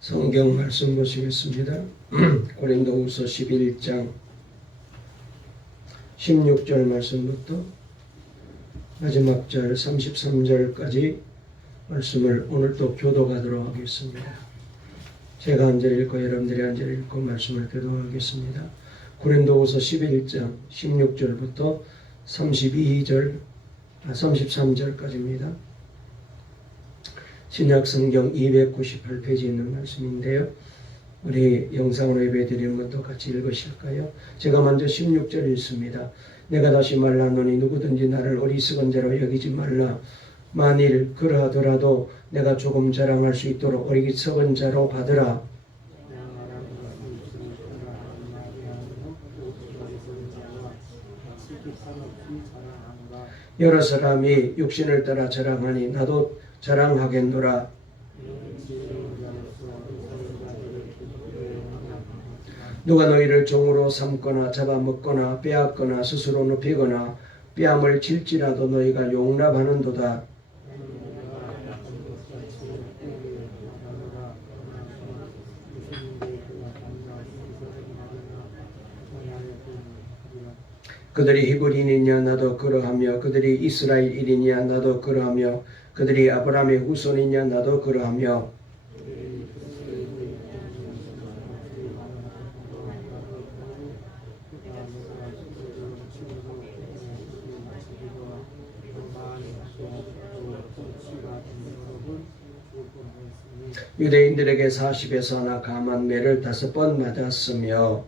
성경 말씀 보시겠습니다. 고린도후서 11장 16절 말씀부터 마지막 절 33절까지 말씀을 오늘 또 교독하도록 하겠습니다. 제가 한 절 읽고 여러분들이 한 절 읽고 말씀을 교독하겠습니다. 고린도후서 11장 16절부터 33절까지입니다. 신약성경 298페이지에 있는 말씀인데요. 우리 영상으로 예배드리는 것도 같이 읽으실까요? 제가 먼저 16절 읽습니다. 내가 다시 말하노니 누구든지 나를 어리석은 자로 여기지 말라. 만일 그러하더라도 내가 조금 자랑할 수 있도록 어리석은 자로 받으라. 여러 사람이 육신을 따라 자랑하니 나도 자랑하겠노라. 누가 너희를 종으로 삼거나 잡아먹거나 빼앗거나 스스로 높이거나 뺨을 칠지라도 너희가 용납하는도다. 그들이 히브리인이냐 나도 그러하며 그들이 이스라엘인이냐 나도 그러하며 그들이 아브라함의 후손이냐 나도 그러하며 유대인들에게 40에서 하나 감한 매를 5번 맞았으며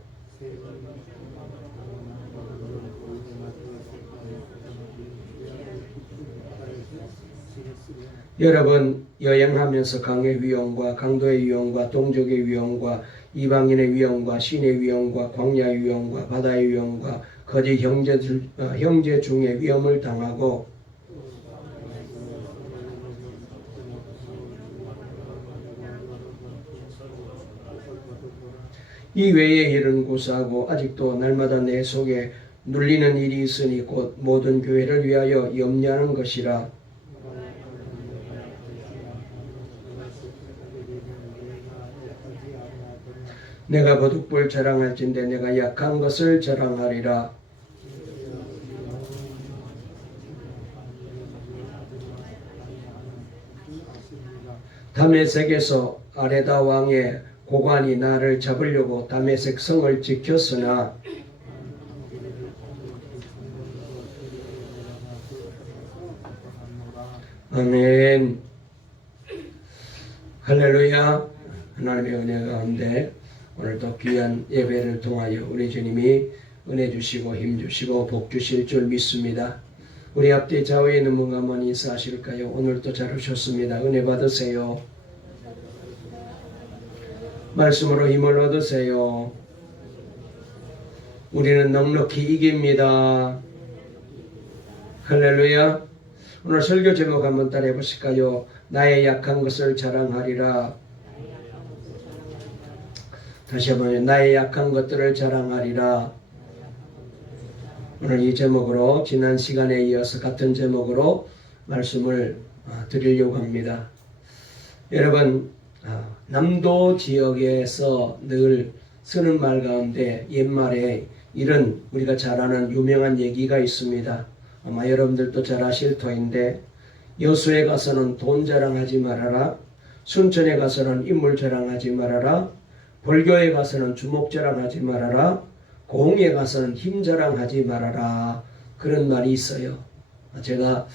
여러 번 여행하면서 강의 위험과 강도의 위험과 동족의 위험과 이방인의 위험과 신의 위험과 광야의 위험과 바다의 위험과 거짓 형제 중에 위험을 당하고 이 외에 일은 고사하고 아직도 날마다 내 속에 눌리는 일이 있으니 곧 모든 교회를 위하여 염려하는 것이라. 내가 거듭볼 자랑할진대 내가 약한 것을 자랑하리라. 다메섹에서 아레다 왕의 고관이 나를 잡으려고 다메섹 성을 지켰으나 아멘. 할렐루야. 하나님의 은혜 가운데 오늘도 귀한 예배를 통하여 우리 주님이 은혜 주시고 힘 주시고 복 주실 줄 믿습니다. 우리 앞뒤 좌우에 있는 분과 한번 인사하실까요? 오늘도 잘 오셨습니다. 은혜 받으세요. 말씀으로 힘을 얻으세요. 우리는 넉넉히 이깁니다. 할렐루야. 오늘 설교 제목 한번 따라해 보실까요? 나의 약한 것을 자랑하리라. 다시 한번 나의 약한 것들을 자랑하리라. 오늘 이 제목으로 지난 시간에 이어서 같은 제목으로 말씀을 드리려고 합니다. 여러분 남도 지역에서 늘 쓰는 말 가운데 옛말에 이런 우리가 잘 아는 유명한 얘기가 있습니다. 아마 여러분들도 잘 아실 터인데 여수에 가서는 돈 자랑하지 말아라. 순천에 가서는 인물 자랑하지 말아라. 벌교에 가서는 주목 자랑하지 말아라. 공에 가서는 힘 자랑하지 말아라. 그런 말이 있어요. 제가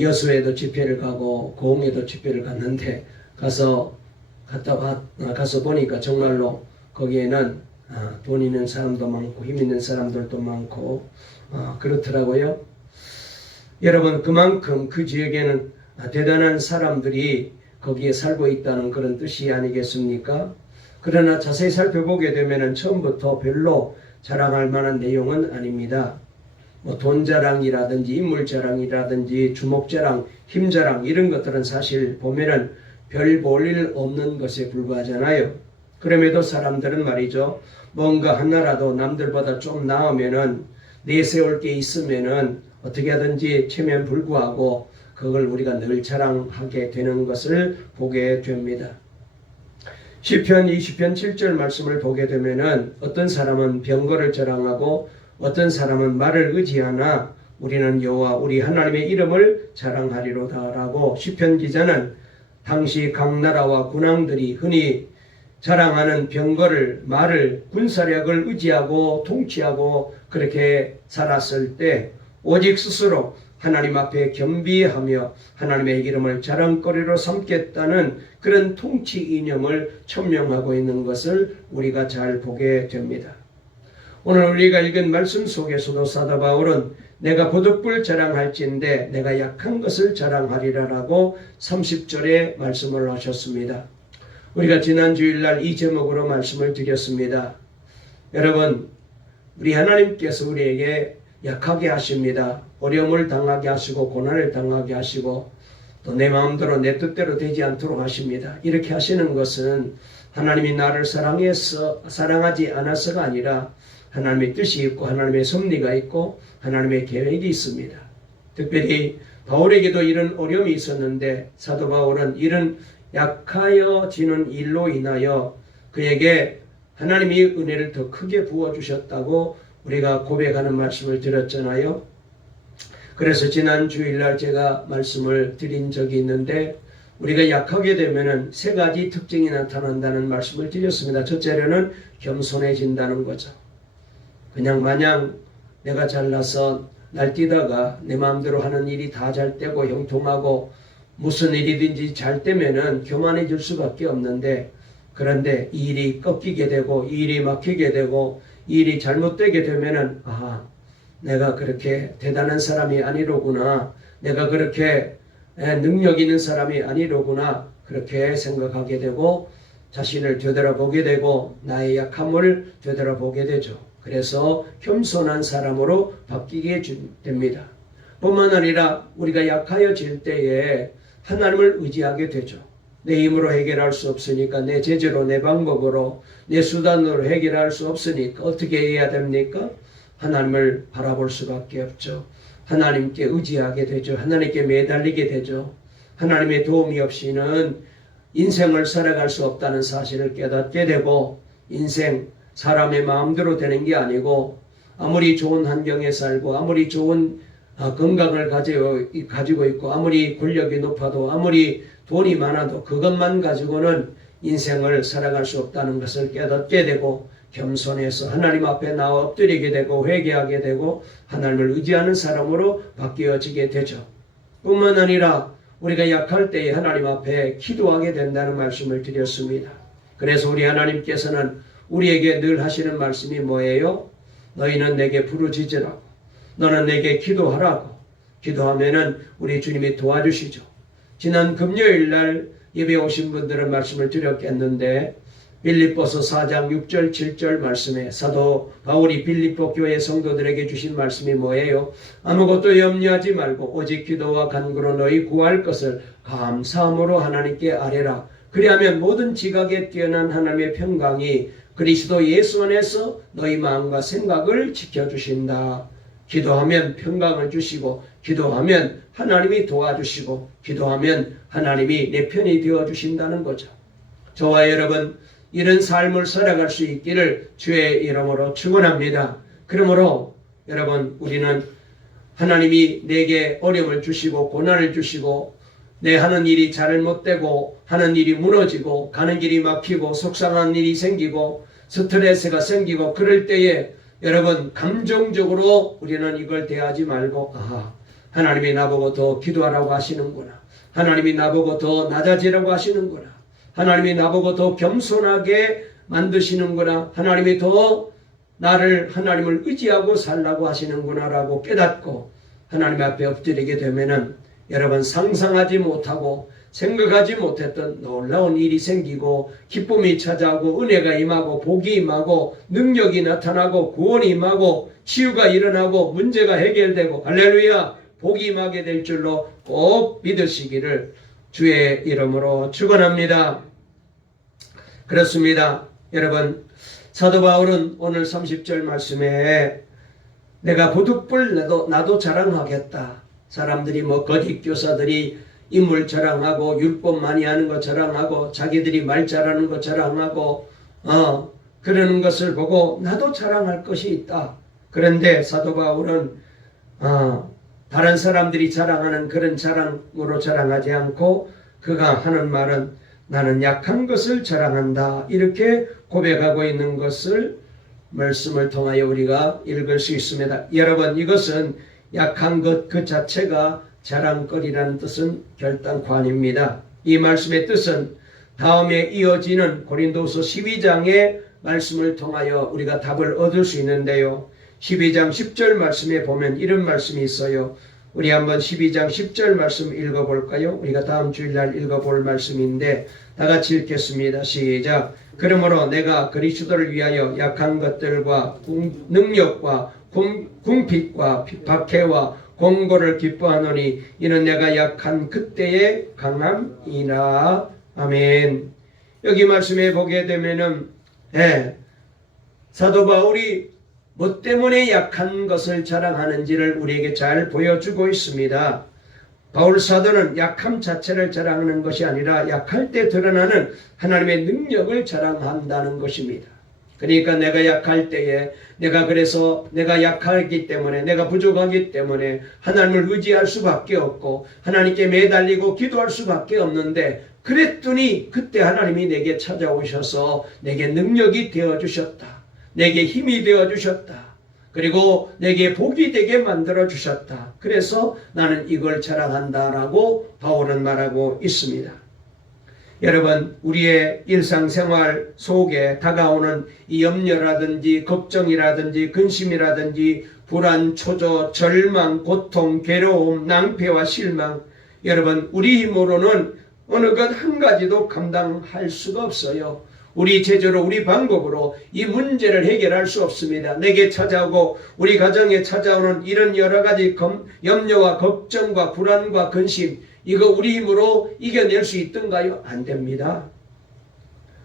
여수에도 집회를 가고 공에도 집회를 갔는데 가서 보니까 정말로 거기에는 돈 있는 사람도 많고 힘 있는 사람들도 많고 그렇더라고요. 여러분 그만큼 그 지역에는 대단한 사람들이 거기에 살고 있다는 그런 뜻이 아니겠습니까? 그러나 자세히 살펴보게 되면 처음부터 별로 자랑할 만한 내용은 아닙니다. 뭐 돈 자랑이라든지 인물 자랑이라든지 주목 자랑, 힘 자랑 이런 것들은 사실 보면은 별 볼 일 없는 것에 불과하잖아요. 그럼에도 사람들은 말이죠. 뭔가 하나라도 남들보다 좀 나으면은 내세울 게 있으면은 어떻게 하든지 시편 20편 7절 말씀을 보게 되면은 어떤 사람은 병거를 자랑하고 어떤 사람은 말을 의지하나 우리는 여호와 우리 하나님의 이름을 자랑하리로다라고 시편 기자는 당시 각 나라와 군왕들이 흔히 자랑하는 병거를 말을 군사력을 의지하고 통치하고 그렇게 살았을 때 오직 스스로 하나님 앞에 겸비하며 하나님의 이름을 자랑거리로 삼겠다는 그런 통치 이념을 천명하고 있는 것을 우리가 잘 보게 됩니다. 오늘 우리가 읽은 말씀 속에서도 사도 바울은 내가 보듭을 자랑할진대 내가 약한 것을 자랑하리라라고 30절에 말씀을 하셨습니다. 우리가 지난 주일날 이 제목으로 말씀을 드렸습니다. 여러분, 우리 하나님께서 우리에게 약하게 하십니다. 어려움을 당하게 하시고 고난을 당하게 하시고 또 내 마음대로 내 뜻대로 되지 않도록 하십니다. 이렇게 하시는 것은 하나님이 나를 사랑하지 않아서가 아니라 하나님의 뜻이 있고 하나님의 섭리가 있고 하나님의 계획이 있습니다. 특별히 바울에게도 이런 어려움이 있었는데 사도 바울은 이런 약하여지는 일로 인하여 그에게 하나님이 은혜를 더 크게 부어주셨다고 우리가 고백하는 말씀을 드렸잖아요. 그래서 지난 주일날 제가 말씀을 드린 적이 있는데 우리가 약하게 되면은 세 가지 특징이 나타난다는 말씀을 드렸습니다. 첫째로는 겸손해진다는 거죠. 그냥 마냥 내가 잘나서 날뛰다가 내 마음대로 하는 일이 다 잘 되고 형통하고 무슨 일이든지 잘 되면은 교만해질 수밖에 없는데 그런데 이 일이 꺾이게 되고 이 일이 막히게 되고 이 일이 잘못되게 되면은 내가 그렇게 대단한 사람이 아니로구나. 내가 그렇게 능력 있는 사람이 아니로구나. 그렇게 생각하게 되고 자신을 되돌아보게 되고 나의 약함을 되돌아보게 되죠. 그래서 겸손한 사람으로 바뀌게 됩니다. 뿐만 아니라 우리가 약하여질 때에 하나님을 의지하게 되죠. 내 힘으로 해결할 수 없으니까 내 제재로 내 방법으로 내 수단으로 해결할 수 없으니까 어떻게 해야 됩니까? 하나님을 바라볼 수밖에 없죠. 하나님께 의지하게 되죠. 하나님께 매달리게 되죠. 하나님의 도움이 없이는 인생을 살아갈 수 없다는 사실을 깨닫게 되고 인생 사람의 마음대로 되는 게 아니고 아무리 좋은 환경에 살고 아무리 좋은 건강을 가지고 있고 아무리 권력이 높아도 아무리 돈이 많아도 그것만 가지고는 인생을 살아갈 수 없다는 것을 깨닫게 되고 겸손해서 하나님 앞에 나와 엎드리게 되고 회개하게 되고 하나님을 의지하는 사람으로 바뀌어지게 되죠. 뿐만 아니라 우리가 약할 때에 하나님 앞에 기도하게 된다는 말씀을 드렸습니다. 그래서 우리 하나님께서는 우리에게 늘 하시는 말씀이 뭐예요? 너희는 내게 부르짖으라고 너는 내게 기도하라고 기도하면은 우리 주님이 도와주시죠. 지난 금요일날 예배 오신 분들은 말씀을 드렸겠는데 빌립보서 4장 6절 7절 말씀에 사도 바울이 빌립보 교회 성도들에게 주신 말씀이 뭐예요? 아무것도 염려하지 말고 오직 기도와 간구로 너희 구할 것을 감사함으로 하나님께 아뢰라. 그리하면 모든 지각에 뛰어난 하나님의 평강이 그리스도 예수 안에서 너희 마음과 생각을 지켜주신다. 기도하면 평강을 주시고 기도하면 하나님이 도와주시고 기도하면 하나님이 내 편이 되어주신다는 거죠. 저와 여러분 이런 삶을 살아갈 수 있기를 주의 이름으로 축원합니다. 그러므로 여러분 우리는 하나님이 내게 어려움을 주시고 고난을 주시고 내 하는 일이 잘못되고 하는 일이 무너지고 가는 길이 막히고 속상한 일이 생기고 스트레스가 생기고 그럴 때에 여러분 감정적으로 우리는 이걸 대하지 말고 하나님이 나보고 더 기도하라고 하시는구나. 하나님이 나보고 더 낮아지라고 하시는구나. 하나님이 나보고 더 겸손하게 만드시는구나. 하나님이 더 나를 하나님을 의지하고 살라고 하시는구나 라고 깨닫고 하나님 앞에 엎드리게 되면은 여러분 상상하지 못하고 생각하지 못했던 놀라운 일이 생기고 기쁨이 찾아오고 은혜가 임하고 복이 임하고 능력이 나타나고 구원이 임하고 치유가 일어나고 문제가 해결되고 할렐루야 복이 임하게 될 줄로 꼭 믿으시기를 주의 이름으로 축원합니다. 그렇습니다. 여러분 사도 바울은 오늘 30절 말씀에 내가 보듭을 나도 자랑하겠다. 사람들이 거짓 교사들이 인물 자랑하고 율법 많이 하는 거 자랑하고 자기들이 말 잘하는 거 자랑하고 그러는 것을 보고 나도 자랑할 것이 있다. 그런데 사도 바울은 다른 사람들이 자랑하는 그런 자랑으로 자랑하지 않고 그가 하는 말은 나는 약한 것을 자랑한다. 이렇게 고백하고 있는 것을 말씀을 통하여 우리가 읽을 수 있습니다. 여러분, 이것은 약한 것 그 자체가 자랑거리라는 뜻은 결단코 아닙니다. 이 말씀의 뜻은 다음에 이어지는 고린도서 12장의 말씀을 통하여 우리가 답을 얻을 수 있는데요. 12장 10절 말씀에 보면 이런 말씀이 있어요. 우리 한번 12장 10절 말씀 읽어볼까요? 우리가 다음 주일날 읽어볼 말씀인데 다 같이 읽겠습니다. 시작. 그러므로 내가 그리스도를 위하여 약한 것들과 능력과 궁핍과 박해와 공고를 기뻐하노니 이는 내가 약한 그때의 강함이라. 아멘. 여기 말씀에 보게 되면은 사도 바울이 뭐 때문에 약한 것을 자랑하는지를 우리에게 잘 보여주고 있습니다. 바울 사도는 약함 자체를 자랑하는 것이 아니라 약할 때 드러나는 하나님의 능력을 자랑한다는 것입니다. 그러니까 내가 약할 때에 그래서 내가 약하기 때문에 내가 부족하기 때문에 하나님을 의지할 수밖에 없고 하나님께 매달리고 기도할 수밖에 없는데 그랬더니 그때 하나님이 내게 찾아오셔서 내게 능력이 되어주셨다. 내게 힘이 되어주셨다. 그리고 내게 복이 되게 만들어주셨다. 그래서 나는 이걸 자랑한다라고 바울은 말하고 있습니다. 여러분, 우리의 일상생활 속에 다가오는 이 염려라든지 걱정이라든지 근심이라든지 불안, 초조, 절망, 고통, 괴로움, 낭패와 실망, 여러분, 우리 힘으로는 어느 것 한 가지도 감당할 수가 없어요. 우리 제재로 우리 방법으로 이 문제를 해결할 수 없습니다. 내게 찾아오고 우리 가정에 찾아오는 이런 여러 가지 염려와 걱정과 불안과 근심, 이거 우리 힘으로 이겨낼 수 있던가요? 안 됩니다.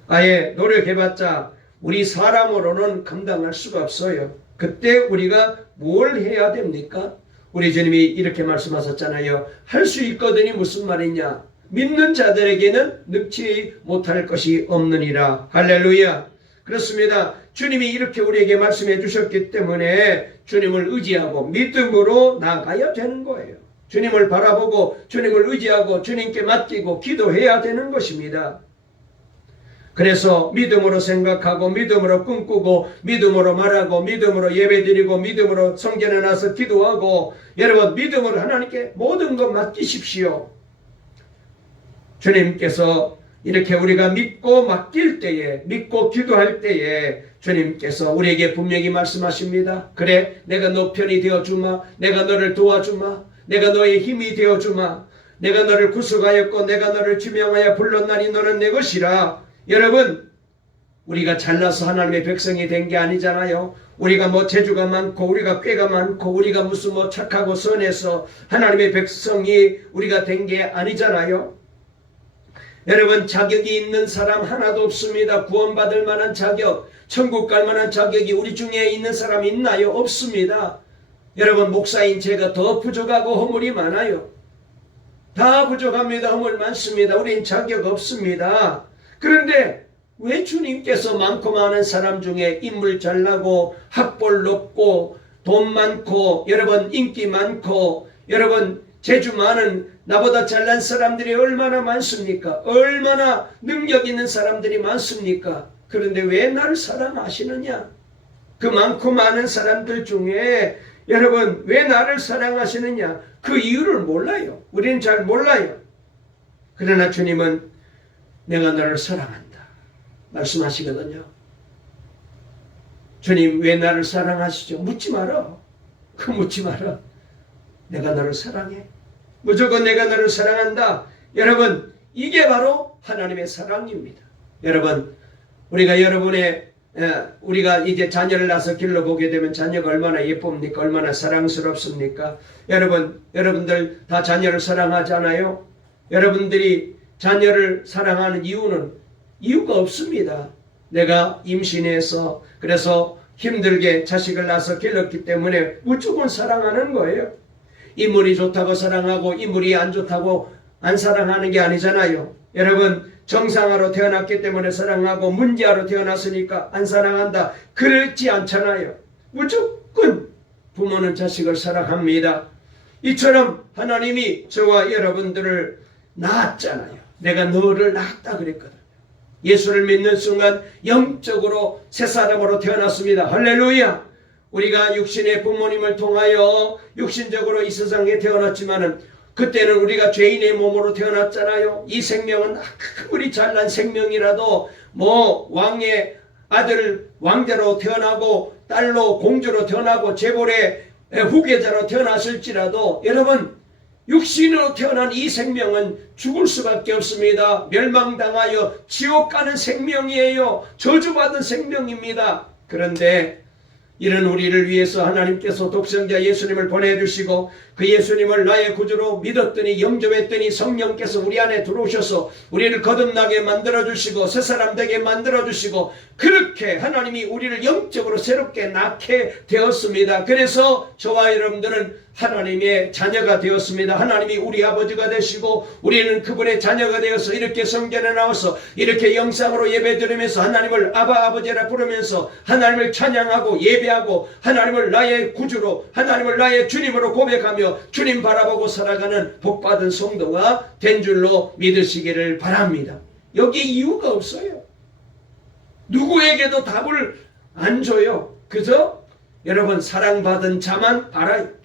아예 노력해봤자 우리 사람으로는 감당할 수가 없어요. 그때 우리가 뭘 해야 됩니까? 우리 주님이 이렇게 말씀하셨잖아요. 할 수 있거든이 무슨 말이냐? 믿는 자들에게는 능치 못할 것이 없느니라. 할렐루야. 그렇습니다. 주님이 이렇게 우리에게 말씀해 주셨기 때문에 주님을 의지하고 믿음으로 나아가야 되는 거예요. 주님을 바라보고 주님을 의지하고 주님께 맡기고 기도해야 되는 것입니다. 그래서 믿음으로 생각하고 믿음으로 꿈꾸고 믿음으로 말하고 믿음으로 예배드리고 믿음으로 성전에 나서 기도하고 여러분 믿음으로 하나님께 모든 것 맡기십시오. 주님께서 이렇게 우리가 믿고 맡길 때에 믿고 기도할 때에 주님께서 우리에게 분명히 말씀하십니다. 그래, 내가 너 편이 되어주마. 내가 너를 도와주마. 내가 너의 힘이 되어주마. 내가 너를 구속하였고 내가 너를 지명하여 불렀나니 너는 내 것이라. 여러분, 우리가 잘나서 하나님의 백성이 된 게 아니잖아요. 우리가 뭐 재주가 많고 우리가 꾀가 많고 우리가 무슨 뭐 착하고 선해서 하나님의 백성이 우리가 된 게 아니잖아요. 여러분, 자격이 있는 사람 하나도 없습니다. 구원받을 만한 자격, 천국 갈 만한 자격이 우리 중에 있는 사람 있나요? 없습니다. 여러분, 목사인 제가 더 부족하고 허물이 많아요. 다 부족합니다. 허물 많습니다. 우린 자격 없습니다. 그런데 왜 주님께서 많고 많은 사람 중에 인물 잘나고 학벌 높고 돈 많고 여러분 인기 많고 여러분 재주 많은 나보다 잘난 사람들이 얼마나 많습니까? 얼마나 능력 있는 사람들이 많습니까? 그런데 왜 나를 사랑하시느냐? 그 많고 많은 사람들 중에 여러분 왜 나를 사랑하시느냐? 그 이유를 몰라요. 우리는 잘 몰라요. 그러나 주님은 내가 너를 사랑한다 말씀하시거든요. 주님 왜 나를 사랑하시죠? 묻지 마라. 그 묻지 마라. 내가 너를 사랑해. 무조건 내가 너를 사랑한다. 여러분, 이게 바로 하나님의 사랑입니다. 여러분, 우리가 이제 자녀를 낳아서 길러보게 되면 자녀가 얼마나 예쁩니까? 얼마나 사랑스럽습니까? 여러분들 다 자녀를 사랑하잖아요. 여러분들이 자녀를 사랑하는 이유가 없습니다. 내가 임신해서 그래서 힘들게 자식을 낳아서 길렀기 때문에 무조건 사랑하는 거예요. 인물이 좋다고 사랑하고 인물이 안 좋다고 안 사랑하는 게 아니잖아요. 여러분, 정상화로 태어났기 때문에 사랑하고 문제아로 태어났으니까 안 사랑한다, 그렇지 않잖아요. 무조건 부모는 자식을 사랑합니다. 이처럼 하나님이 저와 여러분들을 낳았잖아요. 내가 너를 낳았다 그랬거든요. 예수를 믿는 순간 영적으로 새 사람으로 태어났습니다. 할렐루야. 우리가 육신의 부모님을 통하여 육신적으로 이 세상에 태어났지만은 그때는 우리가 죄인의 몸으로 태어났잖아요. 이 생명은 아무리 잘난 생명이라도 왕의 아들 왕자로 태어나고 딸로 공주로 태어나고 재벌의 후계자로 태어났을지라도 여러분, 육신으로 태어난 이 생명은 죽을 수밖에 없습니다. 멸망당하여 지옥 가는 생명이에요. 저주받은 생명입니다. 그런데 이런 우리를 위해서 하나님께서 독생자 예수님을 보내주시고 그 예수님을 나의 구주로 믿었더니 영접했더니 성령께서 우리 안에 들어오셔서 우리를 거듭나게 만들어주시고 새사람 되게 만들어주시고 그렇게 하나님이 우리를 영적으로 새롭게 낳게 되었습니다. 그래서 저와 여러분들은 하나님의 자녀가 되었습니다. 하나님이 우리 아버지가 되시고 우리는 그분의 자녀가 되어서 이렇게 성전에 나와서 이렇게 영상으로 예배드리면서 하나님을 아바 아버지라 부르면서 하나님을 찬양하고 예배하고 하나님을 나의 구주로 하나님을 나의 주님으로 고백하며 주님 바라보고 살아가는 복받은 성도가 된 줄로 믿으시기를 바랍니다. 여기 이유가 없어요. 누구에게도 답을 안 줘요. 그저 여러분 사랑받은 자만 알아요.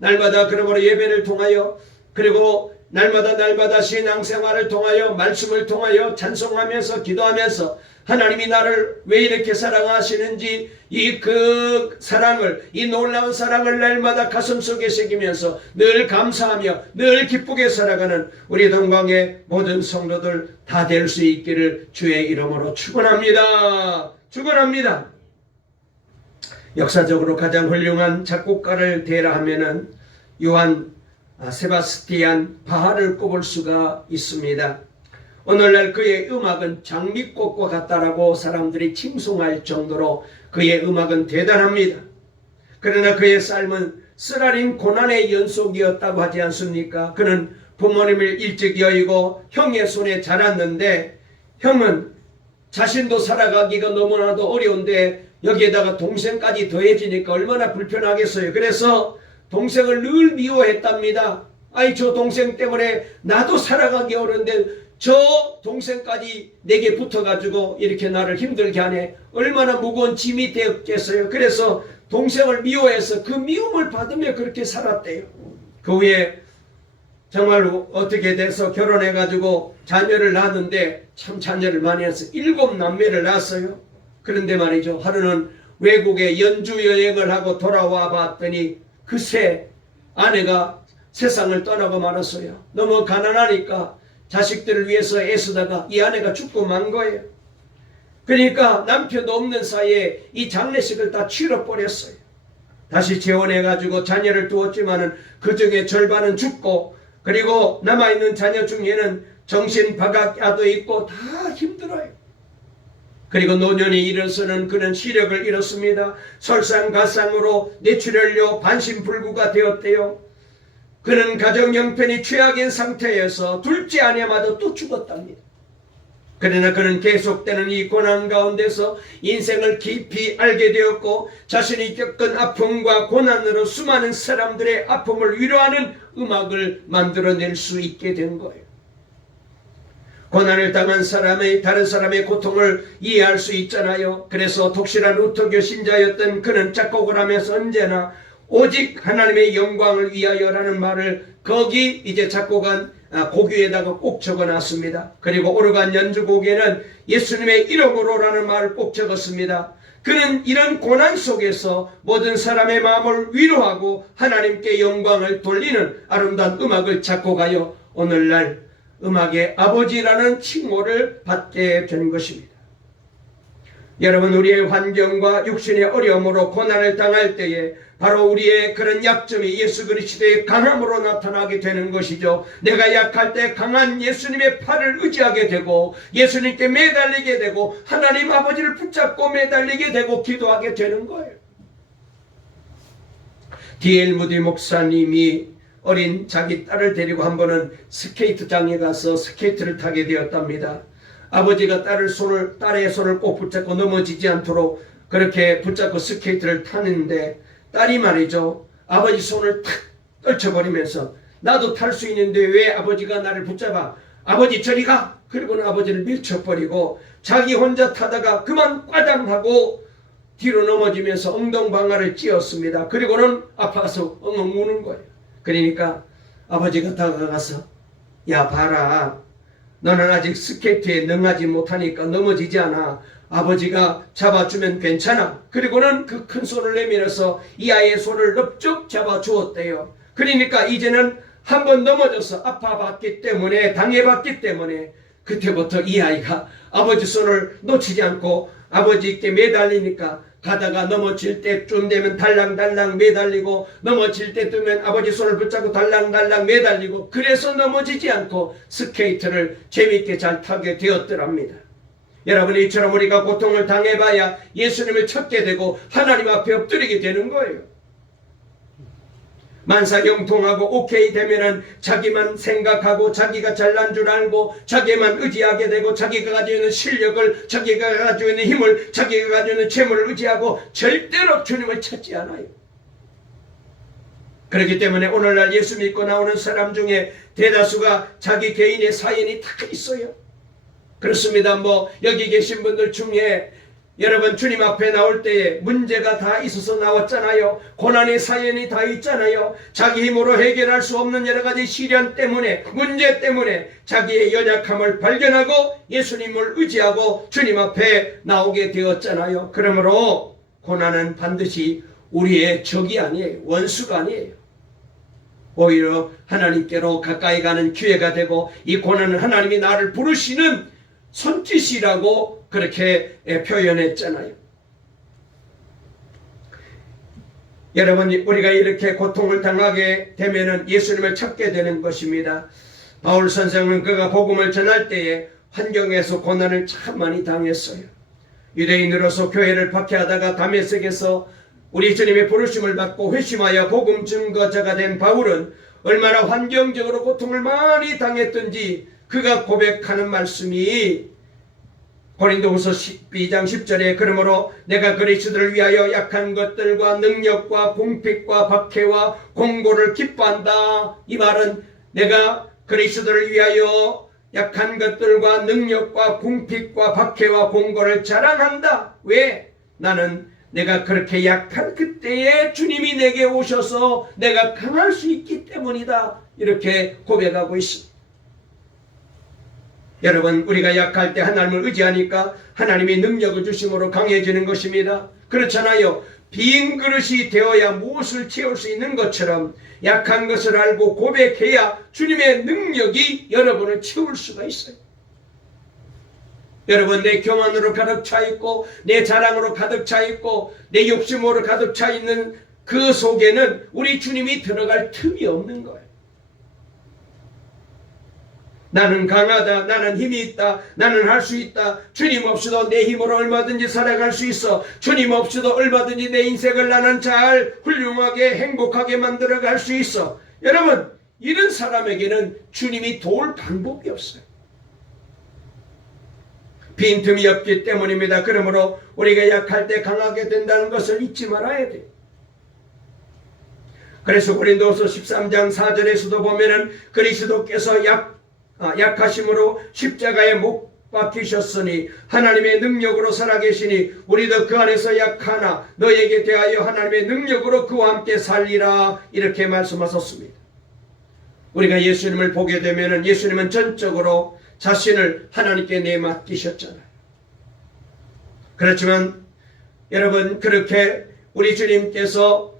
날마다 그러므로 예배를 통하여 그리고 날마다 신앙생활을 통하여 말씀을 통하여 찬송하면서 기도하면서 하나님이 나를 왜 이렇게 사랑하시는지 이 사랑을 이 놀라운 사랑을 날마다 가슴속에 새기면서 늘 감사하며 늘 기쁘게 살아가는 우리 동방의 모든 성도들 다 될 수 있기를 주의 이름으로 축원합니다. 축원합니다. 역사적으로 가장 훌륭한 작곡가를 대라 하면은 요한 세바스티안 바하를 꼽을 수가 있습니다. 오늘날 그의 음악은 장미꽃과 같다라고 사람들이 칭송할 정도로 그의 음악은 대단합니다. 그러나 그의 삶은 쓰라린 고난의 연속이었다고 하지 않습니까? 그는 부모님을 일찍 여의고 형의 손에 자랐는데 형은 자신도 살아가기가 너무나도 어려운데 여기에다가 동생까지 더해지니까 얼마나 불편하겠어요. 그래서 동생을 늘 미워했답니다. 아이, 저 동생 때문에 나도 살아가기 어려운데 저 동생까지 내게 붙어가지고 이렇게 나를 힘들게 하네. 얼마나 무거운 짐이 되었겠어요. 그래서 동생을 미워해서 그 미움을 받으며 그렇게 살았대요. 그 후에 정말 어떻게 돼서 결혼해가지고 자녀를 낳았는데 참 자녀를 많이 해서 7남매를 낳았어요. 그런데 말이죠, 하루는 외국에 연주 여행을 하고 돌아와 봤더니 그새 아내가 세상을 떠나고 말았어요. 너무 가난하니까 자식들을 위해서 애쓰다가 이 아내가 죽고 만 거예요. 그러니까 남편도 없는 사이에 이 장례식을 다 치러버렸어요. 다시 재혼해가지고 자녀를 두었지만은 그 중에 절반은 죽고 그리고 남아있는 자녀 중에는 정신바각야도 있고 다 힘들어요. 그리고 노년이 이르서는 그는 시력을 잃었습니다. 설상가상으로 뇌출혈로 반신불구가 되었대요. 그는 가정 형편이 최악인 상태에서 둘째 아내마저 또 죽었답니다. 그러나 그는 계속되는 이 고난 가운데서 인생을 깊이 알게 되었고 자신이 겪은 아픔과 고난으로 수많은 사람들의 아픔을 위로하는 음악을 만들어낼 수 있게 된 거예요. 고난을 당한 사람의 다른 사람의 고통을 이해할 수 있잖아요. 그래서 독실한 루터교 신자였던 그는 작곡을 하면서 언제나 오직 하나님의 영광을 위하여라는 말을 거기 이제 작곡한 곡 위에다가 꼭 적어놨습니다. 그리고 오르간 연주곡에는 예수님의 이름으로라는 말을 꼭 적었습니다. 그는 이런 고난 속에서 모든 사람의 마음을 위로하고 하나님께 영광을 돌리는 아름다운 음악을 작곡하여 오늘날 음악의 아버지라는 칭호를 받게 된 것입니다. 여러분, 우리의 환경과 육신의 어려움으로 고난을 당할 때에 바로 우리의 그런 약점이 예수 그리스도의 강함으로 나타나게 되는 것이죠. 내가 약할 때 강한 예수님의 팔을 의지하게 되고 예수님께 매달리게 되고 하나님 아버지를 붙잡고 매달리게 되고 기도하게 되는 거예요. D.L. 무디 목사님이 어린 자기 딸을 데리고 한 번은 스케이트장에 가서 스케이트를 타게 되었답니다. 아버지가 딸의 손을 꼭 붙잡고 넘어지지 않도록 그렇게 붙잡고 스케이트를 타는데 딸이 말이죠, 아버지 손을 탁 떨쳐버리면서 나도 탈 수 있는데 왜 아버지가 나를 붙잡아? 아버지 저리 가! 그리고는 아버지를 밀쳐버리고 자기 혼자 타다가 그만 과장하고 뒤로 넘어지면서 엉덩방아를 찧었습니다. 그리고는 아파서 엉엉 우는 거예요. 그러니까 아버지가 다가가서 야 봐라, 너는 아직 스케이트에 능하지 못하니까 넘어지지 않아. 아버지가 잡아주면 괜찮아. 그리고는 그 큰 손을 내밀어서 이 아이의 손을 넙죽 잡아주었대요. 그러니까 이제는 한 번 넘어져서 아파봤기 때문에, 당해봤기 때문에 그때부터 이 아이가 아버지 손을 놓치지 않고 아버지께 매달리니까 가다가 넘어질 때쯤 되면 달랑달랑 매달리고, 넘어질 때쯤면 아버지 손을 붙잡고 달랑달랑 매달리고, 그래서 넘어지지 않고 스케이트를 재미있게 잘 타게 되었더랍니다. 여러분, 이처럼 우리가 고통을 당해봐야 예수님을 찾게 되고 하나님 앞에 엎드리게 되는 거예요. 만사형통하고 오케이 되면은 자기만 생각하고 자기가 잘난 줄 알고 자기만 의지하게 되고 자기가 가지고 있는 실력을, 자기가 가지고 있는 힘을, 자기가 가지고 있는 재물을 의지하고 절대로 주님을 찾지 않아요. 그렇기 때문에 오늘날 예수 믿고 나오는 사람 중에 대다수가 자기 개인의 사연이 다 있어요. 그렇습니다. 여기 계신 분들 중에 여러분 주님 앞에 나올 때에 문제가 다 있어서 나왔잖아요. 고난의 사연이 다 있잖아요. 자기 힘으로 해결할 수 없는 여러 가지 시련 때문에, 문제 때문에 자기의 연약함을 발견하고 예수님을 의지하고 주님 앞에 나오게 되었잖아요. 그러므로 고난은 반드시 우리의 적이 아니에요. 원수가 아니에요. 오히려 하나님께로 가까이 가는 기회가 되고, 이 고난은 하나님이 나를 부르시는 손짓이라고 그렇게 표현했잖아요. 여러분, 우리가 이렇게 고통을 당하게 되면은 예수님을 찾게 되는 것입니다. 바울 선생은 그가 복음을 전할 때에 환경에서 고난을 참 많이 당했어요. 유대인으로서 교회를 박해하다가 다메섹에서 우리 주님의 부르심을 받고 회심하여 복음 증거자가 된 바울은 얼마나 환경적으로 고통을 많이 당했던지 그가 고백하는 말씀이 고린도후서 12장 10절에 그러므로 내가 그리스도를 위하여 약한 것들과 능력과 궁핍과 박해와 공고를 기뻐한다. 이 말은 내가 그리스도를 위하여 약한 것들과 능력과 궁핍과 박해와 공고를 자랑한다. 왜? 나는 내가 그렇게 약한 그때에 주님이 내게 오셔서 내가 강할 수 있기 때문이다. 이렇게 고백하고 있습니다. 여러분, 우리가 약할 때 하나님을 의지하니까 하나님이 능력을 주심으로 강해지는 것입니다. 그렇잖아요. 빈 그릇이 되어야 무엇을 채울 수 있는 것처럼 약한 것을 알고 고백해야 주님의 능력이 여러분을 채울 수가 있어요. 여러분, 내 교만으로 가득 차 있고 내 자랑으로 가득 차 있고 내 욕심으로 가득 차 있는 그 속에는 우리 주님이 들어갈 틈이 없는 거예요. 나는 강하다, 나는 힘이 있다, 나는 할 수 있다, 주님 없이도 내 힘으로 얼마든지 살아갈 수 있어, 주님 없이도 얼마든지 내 인생을 나는 잘 훌륭하게 행복하게 만들어갈 수 있어. 여러분, 이런 사람에게는 주님이 도울 방법이 없어요. 빈틈이 없기 때문입니다. 그러므로 우리가 약할 때 강하게 된다는 것을 잊지 말아야 돼요. 그래서 고린도서 13장 4절에서도 보면은 그리스도께서 약하심으로 십자가에 못 박히셨으니 하나님의 능력으로 살아계시니 우리도 그 안에서 약하나 너에게 대하여 하나님의 능력으로 그와 함께 살리라. 이렇게 말씀하셨습니다. 우리가 예수님을 보게 되면은 예수님은 전적으로 자신을 하나님께 내맡기셨잖아요. 그렇지만 여러분, 그렇게 우리 주님께서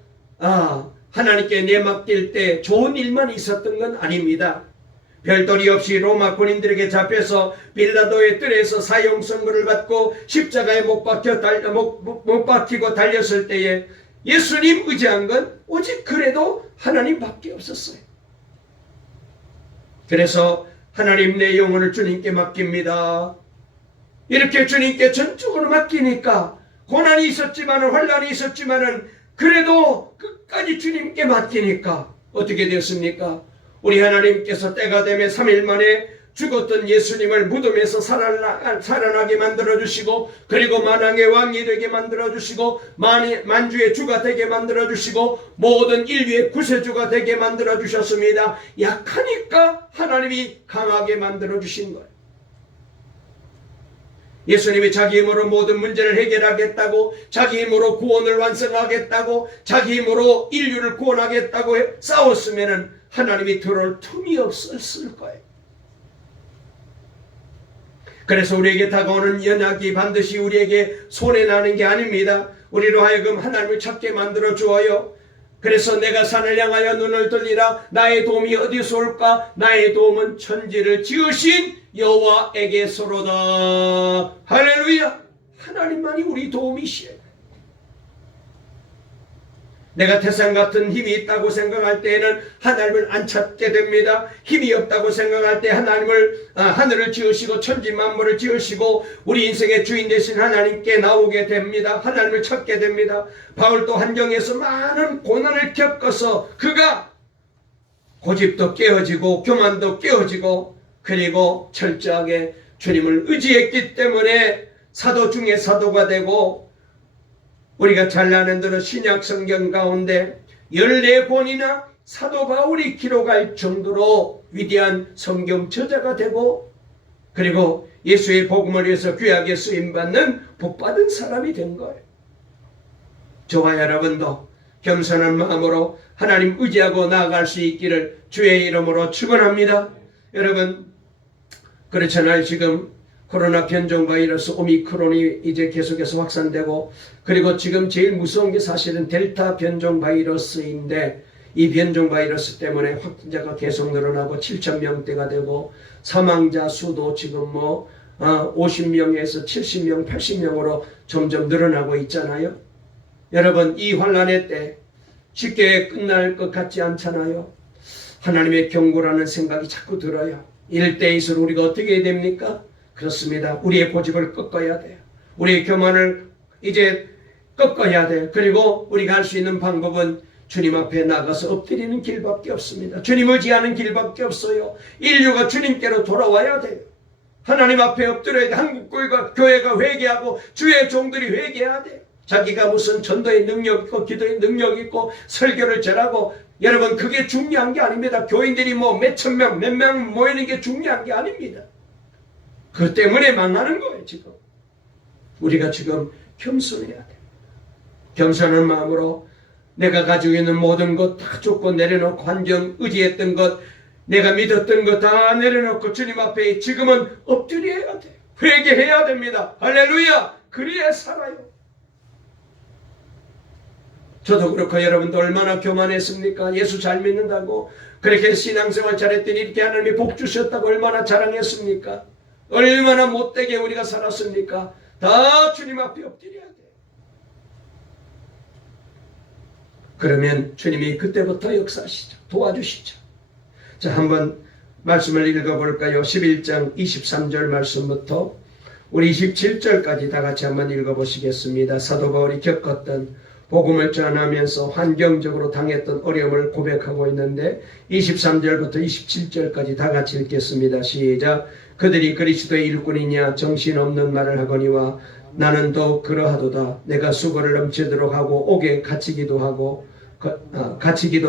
하나님께 내맡길 때 좋은 일만 있었던 건 아닙니다. 별도리 없이 로마 군인들에게 잡혀서 빌라도의 뜰에서 사형 선고를 받고 십자가에 못 박히고 달렸을 때에 예수님 의지한 건 오직 그래도 하나님밖에 없었어요. 그래서 하나님, 내 영혼을 주님께 맡깁니다. 이렇게 주님께 전적으로 맡기니까 고난이 있었지만, 환난이 있었지만 그래도 끝까지 주님께 맡기니까 어떻게 되었습니까? 우리 하나님께서 때가 되면 3일 만에 죽었던 예수님을 무덤에서 살아나게 만들어주시고, 그리고 만왕의 왕이 되게 만들어주시고, 만주의 주가 되게 만들어주시고, 모든 인류의 구세주가 되게 만들어주셨습니다. 약하니까 하나님이 강하게 만들어주신 거예요. 예수님이 자기 힘으로 모든 문제를 해결하겠다고, 자기 힘으로 구원을 완성하겠다고, 자기 힘으로 인류를 구원하겠다고 싸웠으면 하나님이 들어올 틈이 없었을 거예요. 그래서 우리에게 다가오는 연약이 반드시 우리에게 손해나는 게 아닙니다. 우리로 하여금 하나님을 찾게 만들어 주어요. 그래서 내가 산을 향하여 눈을 돌리라. 나의 도움이 어디서 올까? 나의 도움은 천지를 지으신 여호와에게서로다. 할렐루야. 하나님만이 우리 도움이시에요. 내가 태산 같은 힘이 있다고 생각할 때에는 하나님을 안 찾게 됩니다. 힘이 없다고 생각할 때 하늘을 지으시고 천지 만물을 지으시고 우리 인생의 주인 되신 하나님께 나오게 됩니다. 하나님을 찾게 됩니다. 바울도 환경에서 많은 고난을 겪어서 그가 고집도 깨어지고 교만도 깨어지고, 그리고 철저하게 주님을 의지했기 때문에 사도 중에 사도가 되고, 우리가 잘 아는 대로 신약 성경 가운데 14권이나 사도 바울이 기록할 정도로 위대한 성경 저자가 되고, 그리고 예수의 복음을 위해서 귀하게 쓰임받는 복받은 사람이 된 거예요. 저와 여러분도 겸손한 마음으로 하나님 의지하고 나아갈 수 있기를 주의 이름으로 축원합니다. 여러분, 그렇잖아요. 지금 코로나 변종 바이러스 오미크론이 이제 계속해서 확산되고, 그리고 지금 제일 무서운 게 사실은 델타 변종 바이러스인데, 이 변종 바이러스 때문에 확진자가 계속 늘어나고 7,000명대가 되고, 사망자 수도 지금 50명에서 70명, 80명으로 점점 늘어나고 있잖아요. 여러분, 이 환난의 때 쉽게 끝날 것 같지 않잖아요. 하나님의 경고라는 생각이 자꾸 들어요. 이럴 때일수록 우리가 어떻게 해야 됩니까? 그렇습니다. 우리의 고집을 꺾어야 돼요. 우리의 교만을 이제 꺾어야 돼요. 그리고 우리가 할 수 있는 방법은 주님 앞에 나가서 엎드리는 길밖에 없습니다. 주님을 의지하는 길밖에 없어요. 인류가 주님께로 돌아와야 돼요. 하나님 앞에 엎드려야 돼. 한국교회가 회개하고 주의 종들이 회개해야 돼요. 자기가 무슨 전도의 능력 있고 기도의 능력 있고 설교를 잘하고, 여러분, 그게 중요한 게 아닙니다. 교인들이 몇천 명, 몇 명 모이는 게 중요한 게 아닙니다. 그 때문에 만나는 거예요. 지금 우리가 지금 겸손해야 돼요. 겸손한 마음으로 내가 가지고 있는 모든 것 다 쫓고 내려놓고, 환경 의지했던 것, 내가 믿었던 것 다 내려놓고 주님 앞에 지금은 엎드려야 돼요. 회개해야 됩니다. 할렐루야. 그래야 살아요. 저도 그렇고 여러분도 얼마나 교만했습니까? 예수 잘 믿는다고 그렇게 신앙생활 잘했더니 이렇게 하나님이 복 주셨다고 얼마나 자랑했습니까? 얼마나 못되게 우리가 살았습니까? 다 주님 앞에 엎드려야 돼요. 그러면 주님이 그때부터 역사하시죠. 도와주시죠. 자, 한번 말씀을 읽어볼까요? 11장 23절 말씀부터 우리 27절까지 다 같이 한번 읽어보시겠습니다. 사도 바울이 겪었던, 복음을 전하면서 환경적으로 당했던 어려움을 고백하고 있는데, 23절부터 27절까지 다 같이 읽겠습니다. 시작. 그들이 그리스도의 일꾼이냐 정신없는 말을 하거니와 나는 더욱 그러하도다. 내가 수고를 넘치도록 하고 옥에 갇히기도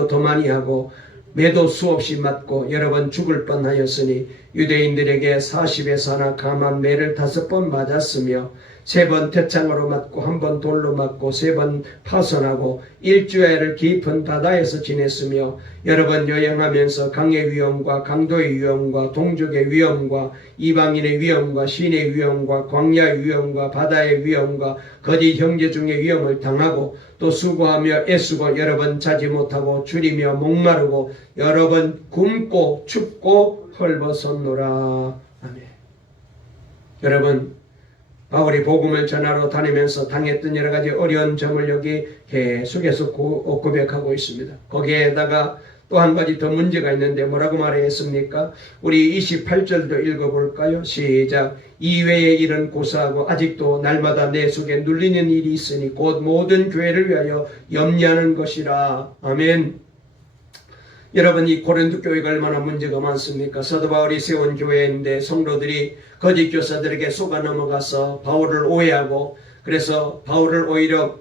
더 많이 하고 매도 수없이 맞고 여러 번 죽을 뻔하였으니 유대인들에게 40에서 하나 감한 매를 5번 맞았으며 3번 태창으로 맞고 1번 돌로 맞고 3번 파선하고 일주일을 깊은 바다에서 지냈으며 여러 번 여행하면서 강의 위험과 강도의 위험과 동족의 위험과 이방인의 위험과 신의 위험과 광야의 위험과 바다의 위험과 거짓 형제 중의 위험을 당하고 또 수고하며 애쓰고 여러 번 자지 못하고 줄이며 목마르고 여러 번 굶고 춥고 헐벗었노라. 아멘. 여러분, 바울이 복음을 전하러 다니면서 당했던 여러 가지 어려운 점을 여기 계속해서 고백하고 있습니다. 거기에다가 또 한 가지 더 문제가 있는데 뭐라고 말했습니까? 우리 28절도 읽어볼까요? 시작. 이외의 일은 고사하고 아직도 날마다 내 속에 눌리는 일이 있으니 곧 모든 교회를 위하여 염려하는 것이라. 아멘. 여러분, 이 고린도 교회가 얼마나 문제가 많습니까? 사도 바울이 세운 교회인데 성도들이 거짓 교사들에게 속아 넘어가서 바울을 오해하고, 그래서 바울을 오히려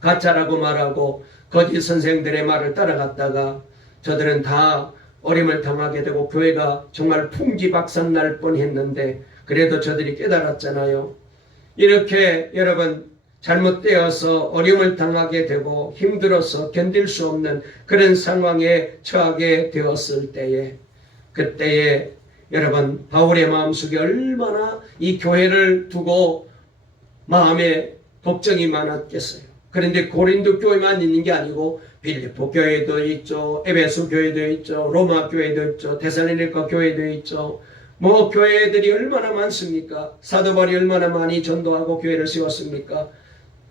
가짜라고 말하고 거짓 선생들의 말을 따라갔다가 저들은 다 어림을 당하게 되고 교회가 정말 풍지박산 날 뻔했는데, 그래도 저들이 깨달았잖아요. 이렇게 여러분 잘못되어서 어려움을 당하게 되고 힘들어서 견딜 수 없는 그런 상황에 처하게 되었을 때에, 그때에 여러분 바울의 마음속에 얼마나 이 교회를 두고 마음에 걱정이 많았겠어요. 그런데 고린도 교회만 있는 게 아니고 빌립보 교회도 있죠, 에베소 교회도 있죠, 로마 교회도 있죠, 데살로니가 교회도 있죠. 뭐 교회들이 얼마나 많습니까? 사도 바울이 얼마나 많이 전도하고 교회를 세웠습니까?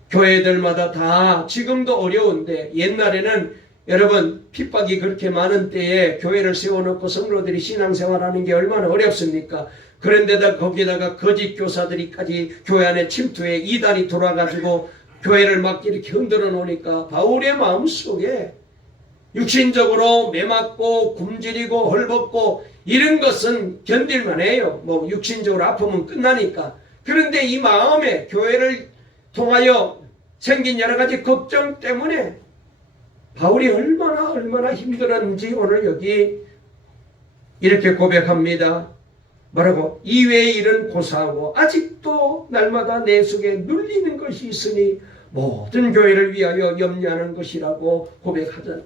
교회들마다 다 지금도 어려운데, 옛날에는 여러분 핍박이 그렇게 많은 때에 교회를 세워놓고 성도들이 신앙생활하는 게 얼마나 어렵습니까? 그런데다 거기다가 거짓 교사들이까지 교회 안에 침투해 이단이 돌아가지고 교회를 막 이렇게 흔들어 놓으니까 바울의 마음속에 육신적으로 매맞고 굶주리고 헐벗고 이런 것은 견딜만 해요. 뭐 육신적으로 아프면 끝나니까. 그런데 이 마음에 교회를 통하여 생긴 여러 가지 걱정 때문에 바울이 얼마나 힘들었는지 오늘 여기 이렇게 고백합니다. 뭐라고? 이외의 일은 고사하고 아직도 날마다 내 속에 눌리는 것이 있으니 모든 교회를 위하여 염려하는 것이라고 고백하잖아요.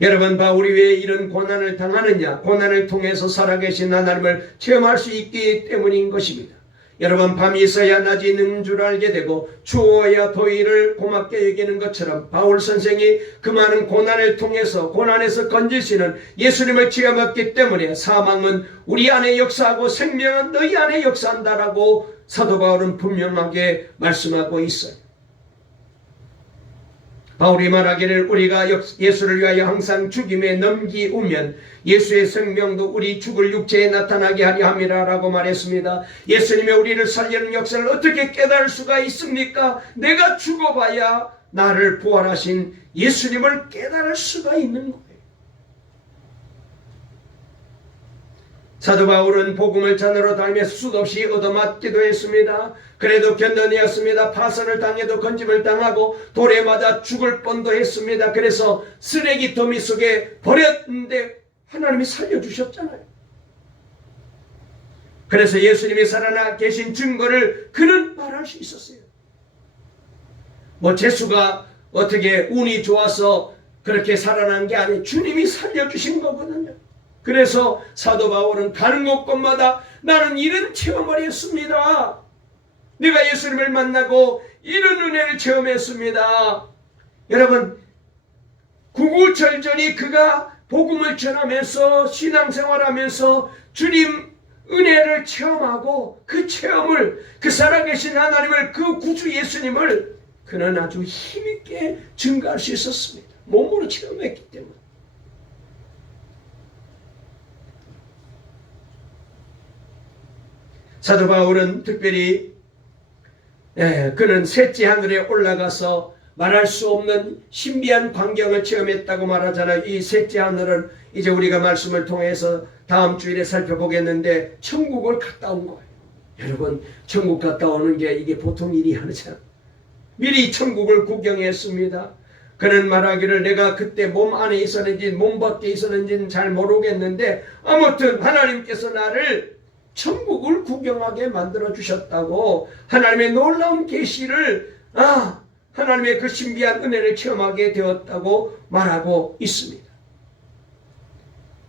여러분, 바울이 왜 이런 고난을 당하느냐? 고난을 통해서 살아계신 하나님을 체험할 수 있기 때문인 것입니다. 여러분, 밤이 있어야 낮이 있는 줄 알게 되고 추워야 더위를 고맙게 여기는 것처럼 바울 선생이 그 많은 고난을 통해서 고난에서 건지시는 예수님을 체험했기 때문에 사망은 우리 안에 역사하고 생명은 너희 안에 역사한다라고 사도 바울은 분명하게 말씀하고 있어요. 바울이 말하기를 우리가 예수를 위하여 항상 죽임에 넘기우면 예수의 생명도 우리 죽을 육체에 나타나게 하려 함이라 라고 말했습니다. 예수님이 우리를 살리는 역사를 어떻게 깨달을 수가 있습니까? 내가 죽어봐야 나를 부활하신 예수님을 깨달을 수가 있는 거예요. 사도 바울은 복음을 잔으로 다니면서 수없이 얻어맞기도 했습니다. 그래도 견뎌내었습니다. 파선을 당해도 건짐을 당하고 돌에 맞아 죽을 뻔도 했습니다. 그래서 쓰레기 더미 속에 버렸는데 하나님이 살려주셨잖아요. 그래서 예수님이 살아나 계신 증거를 그는 말할 수 있었어요. 뭐 재수가 어떻게 운이 좋아서 그렇게 살아난 게 아니에요. 주님이 살려주신 거거든요. 그래서 사도 바울은 가는 곳곳마다 나는 이런 체험을 했습니다. 내가 예수님을 만나고 이런 은혜를 체험했습니다. 여러분, 구구절절히 그가 복음을 전하면서 신앙생활하면서 주님 은혜를 체험하고 그 체험을, 그 살아계신 하나님을, 그 구주 예수님을 그는 아주 힘있게 증거할 수 있었습니다. 몸으로 체험했기 때문에. 사도 바울은 특별히 그는 셋째 하늘에 올라가서 말할 수 없는 신비한 광경을 체험했다고 말하잖아요. 이 셋째 하늘은 이제 우리가 말씀을 통해서 다음 주일에 살펴보겠는데 천국을 갔다 온 거예요. 여러분, 천국 갔다 오는 게 이게 보통 일이 아니잖아요. 미리 천국을 구경했습니다. 그는 말하기를 내가 그때 몸 안에 있었는지 몸 밖에 있었는지는 잘 모르겠는데 아무튼 하나님께서 나를 천국을 구경하게 만들어 주셨다고 하나님의 놀라운 계시를 하나님의 그 신비한 은혜를 체험하게 되었다고 말하고 있습니다.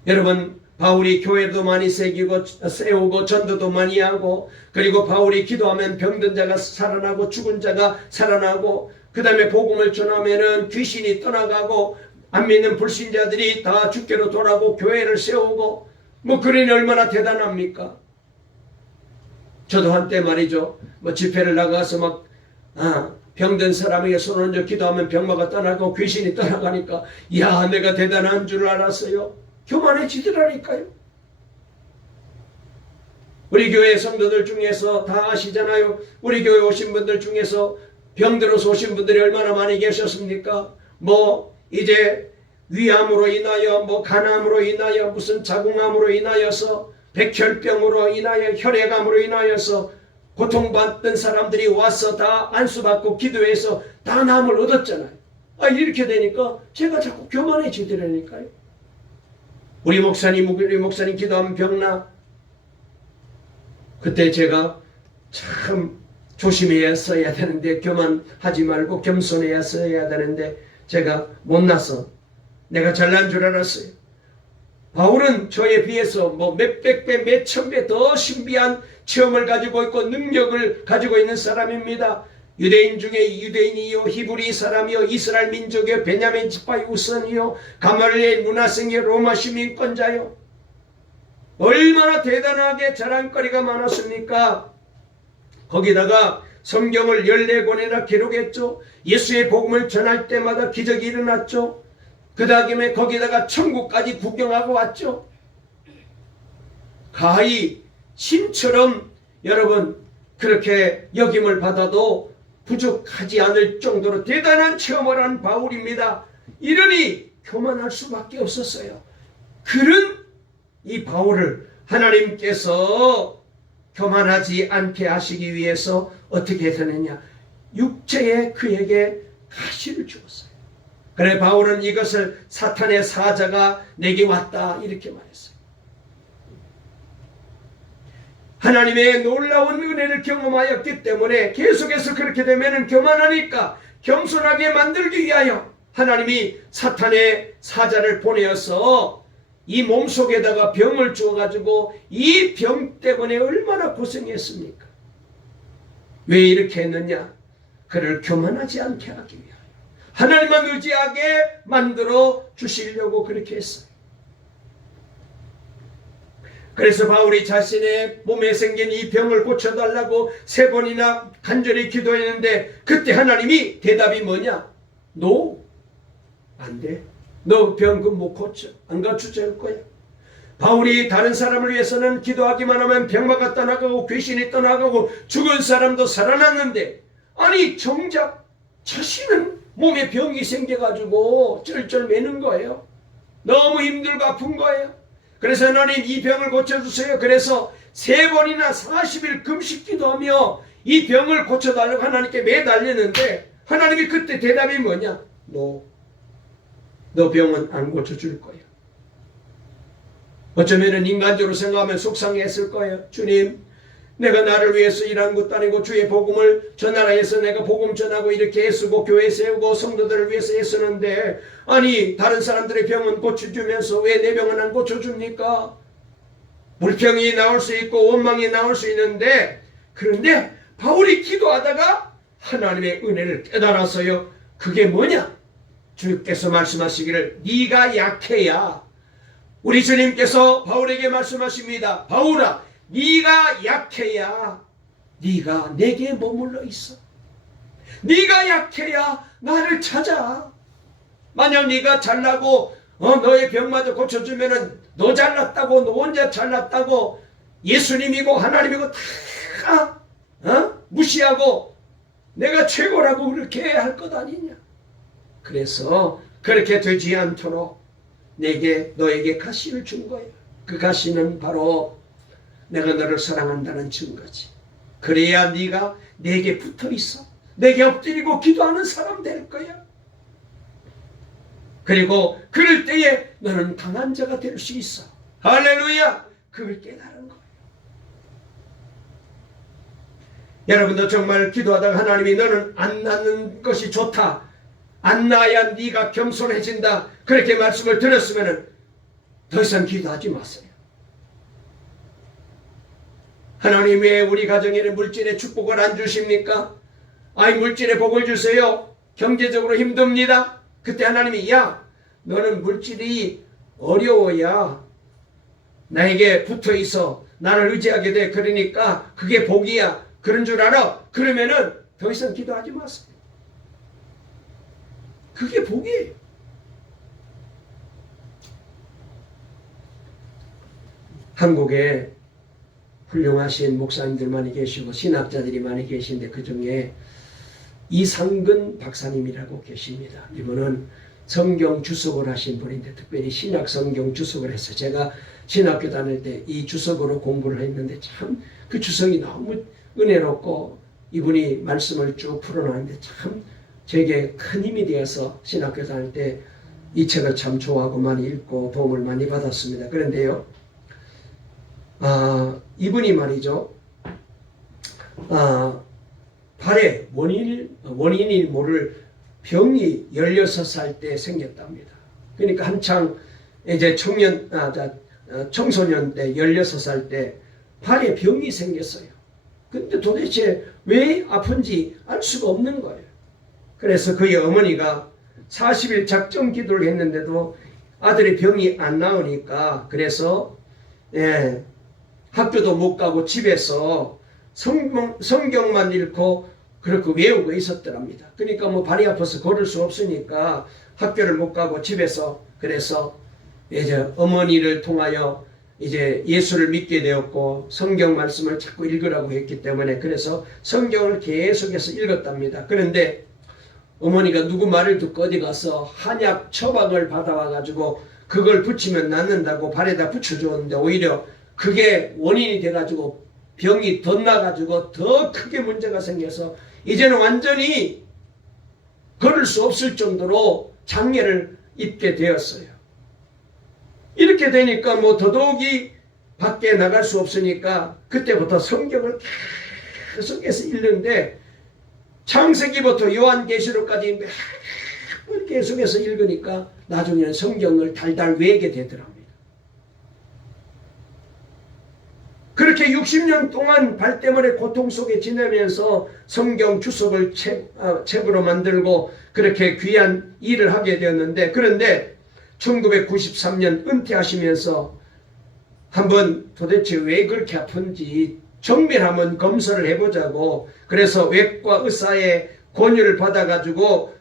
여러분, 바울이 교회도 많이 세우고 전도도 많이 하고, 그리고 바울이 기도하면 병든 자가 살아나고 죽은 자가 살아나고, 그 다음에 복음을 전하면은 귀신이 떠나가고 안 믿는 불신자들이 다 주께로 돌아오고 교회를 세우고, 뭐 그러니 얼마나 대단합니까? 저도 한때 말이죠, 뭐 집회를 나가서 막 병든 사람에게 손을 얹어 기도하면 병마가 떠나고 귀신이 떠나가니까 야, 내가 대단한 줄 알았어요. 교만해지더라니까요. 우리 교회 성도들 중에서 다 아시잖아요. 우리 교회 오신 분들 중에서 병들어서 오신 분들이 얼마나 많이 계셨습니까? 이제 위암으로 인하여 간암으로 인하여 무슨 자궁암으로 인하여서 백혈병으로 인하여 혈액암으로 인하여서 고통받던 사람들이 와서 다 안수받고 기도해서 다 남을 얻었잖아요. 이렇게 되니까 제가 자꾸 교만해지더라니까요. 우리 목사님 기도하면 병나. 그때 제가 참 조심해야 되는데, 교만하지 말고 겸손해야 써야 되는데 제가 못나서 내가 잘난 줄 알았어요. 바울은 저에 비해서 몇백 배, 몇천 배 더 신비한 체험을 가지고 있고 능력을 가지고 있는 사람입니다. 유대인 중에 유대인이요, 히브리 사람이요, 이스라엘 민족이요, 베냐민 지파의 우선이요, 가말리엘 문하생이요, 로마 시민권자요. 얼마나 대단하게 자랑거리가 많았습니까? 거기다가 성경을 14권이나 기록했죠. 예수의 복음을 전할 때마다 기적이 일어났죠. 그 다음에 거기다가 천국까지 구경하고 왔죠. 가히 신처럼 여러분 그렇게 역임을 받아도 부족하지 않을 정도로 대단한 체험을 한 바울입니다. 이러니 교만할 수밖에 없었어요. 그런 이 바울을 하나님께서 교만하지 않게 하시기 위해서 어떻게 했느냐, 육체에 그에게 가시를 주었어요. 그래 바울은 이것을 사탄의 사자가 내게 왔다 이렇게 말했어요. 하나님의 놀라운 은혜를 경험하였기 때문에 계속해서 그렇게 되면 교만하니까 겸손하게 만들기 위하여 하나님이 사탄의 사자를 보내어서 이 몸속에다가 병을 주어가지고 이 병 때문에 얼마나 고생했습니까? 왜 이렇게 했느냐? 그를 교만하지 않게 하기 위하여 하나님만 의지하게 만들어 주시려고 그렇게 했어요. 그래서 바울이 자신의 몸에 생긴 이 병을 고쳐달라고 3번이나 간절히 기도했는데 그때 하나님이 대답이 뭐냐? No, 안 돼. 너 병 못 고쳐. 안 고쳐줄 거야. 바울이 다른 사람을 위해서는 기도하기만 하면 병마가 떠나가고 귀신이 떠나가고 죽은 사람도 살아났는데, 아니 정작 자신은 몸에 병이 생겨가지고 쩔쩔 매는 거예요. 너무 힘들고 아픈 거예요. 그래서 하나님 이 병을 고쳐주세요. 그래서 3번이나 40일 금식 기도하며 이 병을 고쳐달라고 하나님께 매달리는데 하나님이 그때 대답이 뭐냐? 너 병은 안 고쳐줄 거야. 어쩌면 인간적으로 생각하면 속상했을 거예요. 주님, 내가 나를 위해서 일한 것도 아니고 주의 복음을 저 나라에서 내가 복음 전하고 이렇게 애쓰고 교회 세우고 성도들을 위해서 애쓰는데, 아니 다른 사람들의 병은 고쳐주면서 왜 내 병은 안 고쳐줍니까? 물병이 나올 수 있고 원망이 나올 수 있는데, 그런데 바울이 기도하다가 하나님의 은혜를 깨달았어요. 그게 뭐냐? 주께서 말씀하시기를 네가 약해야, 우리 주님께서 바울에게 말씀하십니다. 바울아, 네가 약해야 네가 내게 머물러 있어. 네가 약해야 나를 찾아. 만약 네가 잘나고 너의 병마저 고쳐주면은 너 잘났다고, 너 혼자 잘났다고, 예수님이고 하나님이고 다 무시하고 내가 최고라고 그렇게 할 것 아니냐. 그래서 그렇게 되지 않도록 너에게 가시를 준 거예요. 그 가시는 바로 내가 너를 사랑한다는 증거지. 그래야 네가 내게 붙어 있어. 내게 엎드리고 기도하는 사람 될 거야. 그리고 그럴 때에 너는 강한 자가 될 수 있어. 할렐루야. 그걸 깨달은 거예요. 여러분도 정말 기도하다가 하나님이 너는 안 낳는 것이 좋다, 안 낳아야 네가 겸손해진다, 그렇게 말씀을 들었으면 더 이상 기도하지 마세요. 하나님 왜 우리 가정에는 물질의 축복을 안 주십니까? 물질의 복을 주세요. 경제적으로 힘듭니다. 그때 하나님이 너는 물질이 어려워야 나에게 붙어있어 나를 의지하게 돼. 그러니까 그게 복이야. 그런 줄 알아. 그러면은 더 이상 기도하지 마세요. 그게 복이에요. 한국에 훌륭하신 목사님들 많이 계시고 신학자들이 많이 계신데 그 중에 이상근 박사님이라고 계십니다. 이분은 성경 주석을 하신 분인데 특별히 신약 성경 주석을 해서 제가 신학교 다닐 때 이 주석으로 공부를 했는데 참 그 주석이 너무 은혜롭고 이분이 말씀을 쭉 풀어놨는데 참 제게 큰 힘이 되어서 신학교 다닐 때 이 책을 참 좋아하고 많이 읽고 도움을 많이 받았습니다. 그런데요, 이분이 말이죠, 발에 원인이 모를 병이 16살 때 생겼답니다. 그러니까 한창 이제 청소년 때 16살 때 발에 병이 생겼어요. 근데 도대체 왜 아픈지 알 수가 없는 거예요. 그래서 그의 어머니가 40일 작정 기도를 했는데도 아들의 병이 안 나으니까 그래서 학교도 못 가고 집에서 성경만 읽고 그렇게 외우고 있었더랍니다. 그러니까 뭐 발이 아파서 걸을 수 없으니까 학교를 못 가고 집에서 그래서 이제 어머니를 통하여 이제 예수를 믿게 되었고 성경 말씀을 자꾸 읽으라고 했기 때문에 그래서 성경을 계속해서 읽었답니다. 그런데 어머니가 누구 말을 듣고 어디 가서 한약 처방을 받아와 가지고 그걸 붙이면 낫는다고 발에다 붙여줬는데 오히려 그게 원인이 돼가지고 병이 덧나가지고 더 크게 문제가 생겨서 이제는 완전히 걸을 수 없을 정도로 장애를 입게 되었어요. 이렇게 되니까 뭐 더더욱이 밖에 나갈 수 없으니까 그때부터 성경을 계속해서 읽는데 창세기부터 요한계시록까지 매번 계속해서 읽으니까 나중에는 성경을 달달 외게 되더랍니다. 그렇게 60년 동안 발 때문에 고통 속에 지내면서 성경 주석을 책으로 만들고 그렇게 귀한 일을 하게 되었는데 그런데 1993년 은퇴하시면서 한번 도대체 왜 그렇게 아픈지 정밀 한번 검사를 해보자고 그래서 외과 의사의 권유를 받아가지고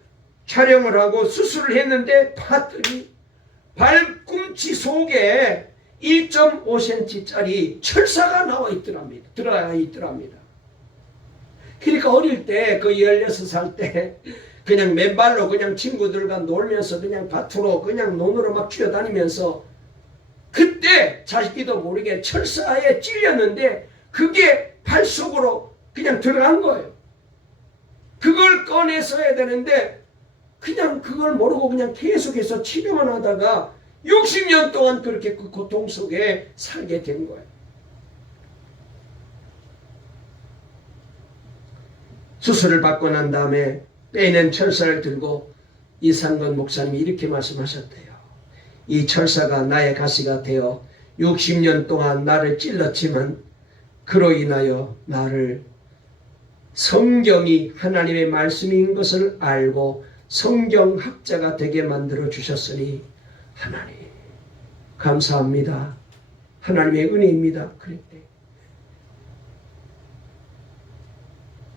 촬영을 하고 수술을 했는데 봤더니 발꿈치 속에 1.5cm짜리 철사가 들어가 있더랍니다. 그러니까 어릴 때 그 16살 때 그냥 맨발로 그냥 친구들과 놀면서 그냥 밭으로 그냥 논으로 막 뛰어다니면서 그때 자기도 모르게 철사에 찔렸는데 그게 발 속으로 그냥 들어간 거예요. 그걸 꺼내서 해야 되는데 그냥 그걸 모르고 그냥 계속해서 치료만 하다가 60년 동안 그렇게 그 고통 속에 살게 된 거예요. 수술을 받고 난 다음에 빼낸 철사를 들고 이상근 목사님이 이렇게 말씀하셨대요. 이 철사가 나의 가시가 되어 60년 동안 나를 찔렀지만 그로 인하여 나를 성경이 하나님의 말씀인 것을 알고 성경학자가 되게 만들어 주셨으니 하나님 감사합니다. 하나님의 은혜입니다. 그랬대.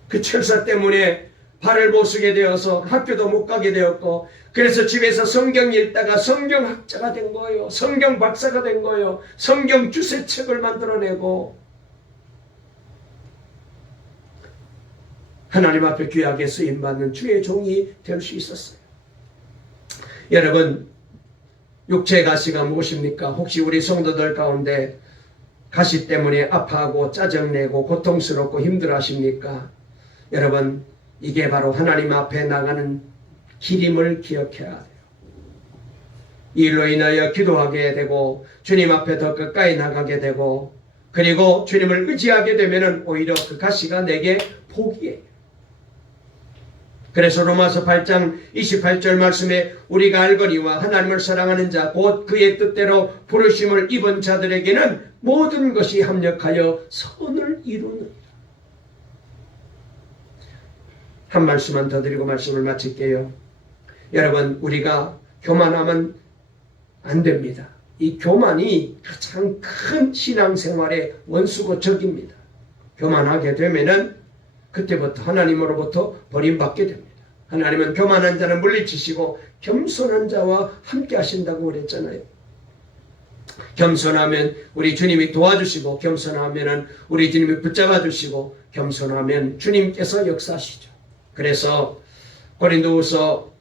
그 철사 때문에 발을 못 쓰게 되어서 학교도 못 가게 되었고 그래서 집에서 성경 읽다가 성경학자가 된 거예요. 성경 박사가 된 거예요. 성경 주세책을 만들어내고 하나님 앞에 귀하게 쓰임받는 주의 종이 될 수 있었어요. 여러분 육체의 가시가 무엇입니까? 혹시 우리 성도들 가운데 가시 때문에 아파하고 짜증내고 고통스럽고 힘들어하십니까? 여러분 이게 바로 하나님 앞에 나가는 길임을 기억해야 돼요. 이 일로 인하여 기도하게 되고 주님 앞에 더 가까이 나가게 되고 그리고 주님을 의지하게 되면 오히려 그 가시가 내게 복이에요. 그래서 로마서 8장 28절 말씀에 우리가 알거니와 하나님을 사랑하는 자 곧 그의 뜻대로 부르심을 입은 자들에게는 모든 것이 합력하여 선을 이루느니라. 한 말씀만 더 드리고 말씀을 마칠게요. 여러분 우리가 교만하면 안 됩니다. 이 교만이 가장 큰 신앙생활의 원수고 적입니다. 교만하게 되면은 그때부터 하나님으로부터 버림받게 됩니다. 하나님은 교만한 자는 물리치시고 겸손한 자와 함께 하신다고 그랬잖아요. 겸손하면 우리 주님이 도와주시고 겸손하면 우리 주님이 붙잡아 주시고 겸손하면 주님께서 역사하시죠. 그래서 고린도후서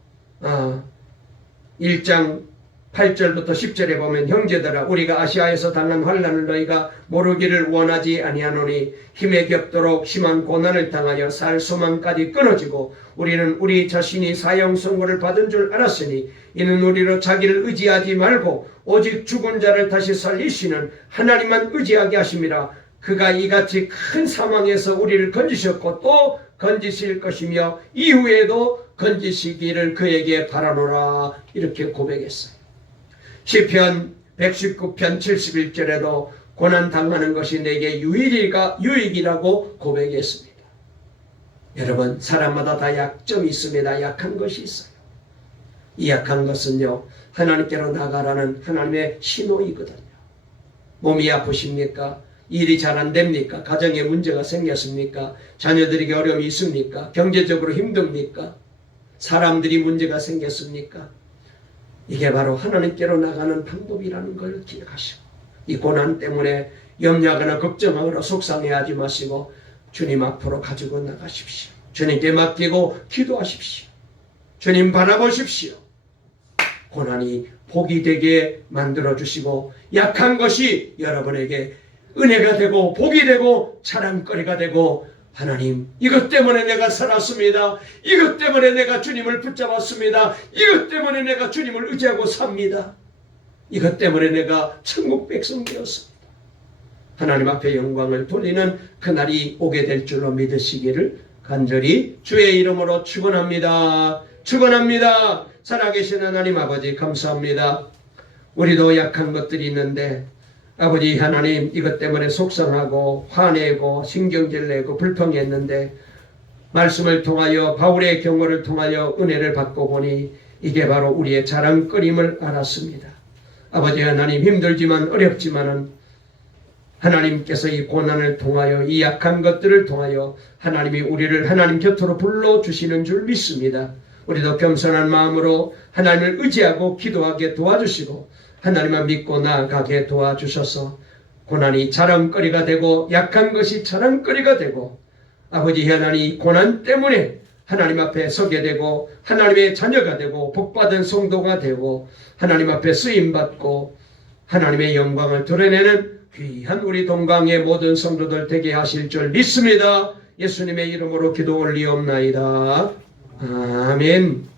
1장 8절부터 10절에 보면 형제들아 우리가 아시아에서 당한 환난을 너희가 모르기를 원하지 아니하노니 힘에 겹도록 심한 고난을 당하여 살 소망까지 끊어지고 우리는 우리 자신이 사형 선고를 받은 줄 알았으니 이는 우리로 자기를 의지하지 말고 오직 죽은 자를 다시 살리시는 하나님만 의지하게 하심이라. 그가 이같이 큰 사망에서 우리를 건지셨고 또 건지실 것이며 이후에도 건지시기를 그에게 바라노라. 이렇게 고백했어요. 시편 119편 71절에도 고난 당하는 것이 내게 유익이라고 고백했습니다. 여러분, 사람마다 다 약점이 있습니다. 약한 것이 있어요. 이 약한 것은요, 하나님께로 나가라는 하나님의 신호이거든요. 몸이 아프십니까? 일이 잘 안 됩니까? 가정에 문제가 생겼습니까? 자녀들에게 어려움이 있습니까? 경제적으로 힘듭니까? 사람들이 문제가 생겼습니까? 이게 바로 하나님께로 나가는 방법이라는 걸 기억하시고, 이 고난 때문에 염려하거나 걱정하거나 속상해하지 마시고 주님 앞으로 가지고 나가십시오. 주님께 맡기고 기도하십시오. 주님 바라보십시오. 고난이 복이 되게 만들어주시고 약한 것이 여러분에게 은혜가 되고 복이 되고 자랑거리가 되고, 하나님 이것 때문에 내가 살았습니다. 이것 때문에 내가 주님을 붙잡았습니다. 이것 때문에 내가 주님을 의지하고 삽니다. 이것 때문에 내가 천국 백성 되었습니다. 하나님 앞에 영광을 돌리는 그날이 오게 될 줄로 믿으시기를 간절히 주의 이름으로 축원합니다. 축원합니다. 살아계신 하나님 아버지 감사합니다. 우리도 약한 것들이 있는데 아버지 하나님, 이것 때문에 속상하고 화내고 신경질 내고 불평했는데 말씀을 통하여 바울의 경고를 통하여 은혜를 받고 보니 이게 바로 우리의 자랑거림을 알았습니다. 아버지 하나님, 힘들지만 어렵지만은 하나님께서 이 고난을 통하여 이 약한 것들을 통하여 하나님이 우리를 하나님 곁으로 불러주시는 줄 믿습니다. 우리도 겸손한 마음으로 하나님을 의지하고 기도하게 도와주시고 하나님만 믿고 나아가게 도와주셔서 고난이 자랑거리가 되고 약한 것이 자랑거리가 되고 아버지 하나님, 고난 때문에 하나님 앞에 서게 되고 하나님의 자녀가 되고 복받은 성도가 되고 하나님 앞에 쓰임받고 하나님의 영광을 드러내는 귀한 우리 동강의 모든 성도들 되게 하실 줄 믿습니다. 예수님의 이름으로 기도 올리옵나이다. 아멘.